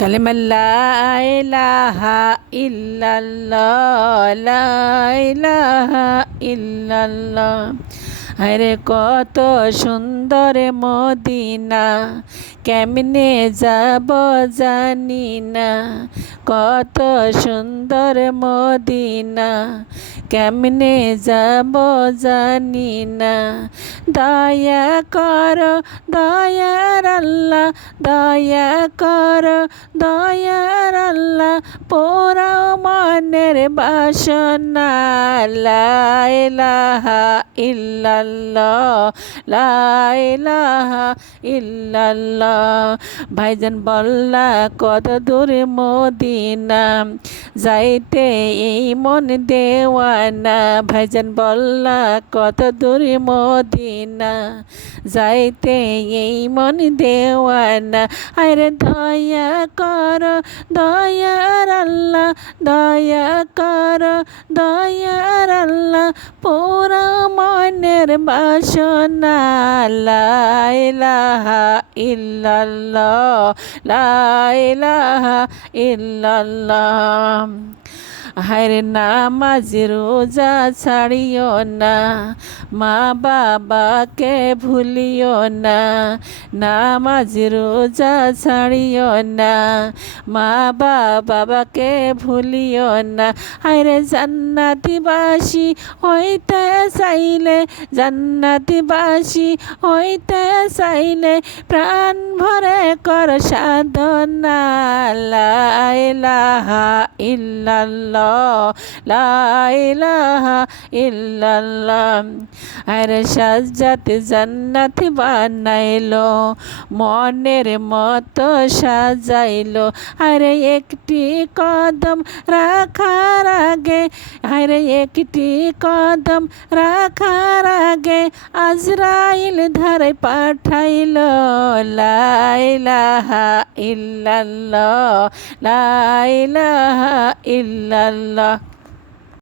কালেমা লা ইলাহা ইল্লাল্লাহ, লা ইলাহা ইল্লাল্লাহ। আরে কত সুন্দর মদিনা, কেমনে যাব জানি না। কত সুন্দর মদিনা, কেমনে যাব জানি না। দয়া কর দয়ার আল্লাহ, দয়া কর দয়ার আল্লাহ, পোড়াও মনের বাসনা। লা ইলাহা ইল্লাল্লাহ, লা ইলাহা ইল্লাল্লাহ। ভাইজান বল্লা কত দূর মদিনা, যাইতে এই মন দেওয়ানা। ভাইজান বল্লা কত দূর মদিনা, যাইতে এই মন দেওয়ানা। আরে দয়া কর দয়ার আল্লাহ, দয়া কর দয়ার আল্লাহ, পোড়া মনের বাসনা। লা ইলাহা ইল্লাল্লাহ, লা ইলাহা ইল্লাল্লাহ। হায়রে নামাজ রোজা ছাড়িও না, মা বাবাকে ভুলিও না। নামাজ রোজা ছাড়িও না, মা বাবাকে ভুলিও না। হায়রে জান্নাতিবাসী হইতে চাইলে, জান্নাতিবাসী হইতে চাইলে, প্রাণ ভরে কর সাধনা। লা ইলাহা ইল্লাল্লাহ, লা ইলাহা ইল্লাল্লাহ। আরে সাজ্জাত জান্নাত বানাইলো, মনের মতো সাজাইলো। আরে একটি কদম রাখার আগে, আরে একটি কদম রাখার আগে, আজরাইল ধারে পাঠাইলো। লা ইলাহা ইল্লাল্লাহ, লা ইলাহা ইল্লাল্লাহ।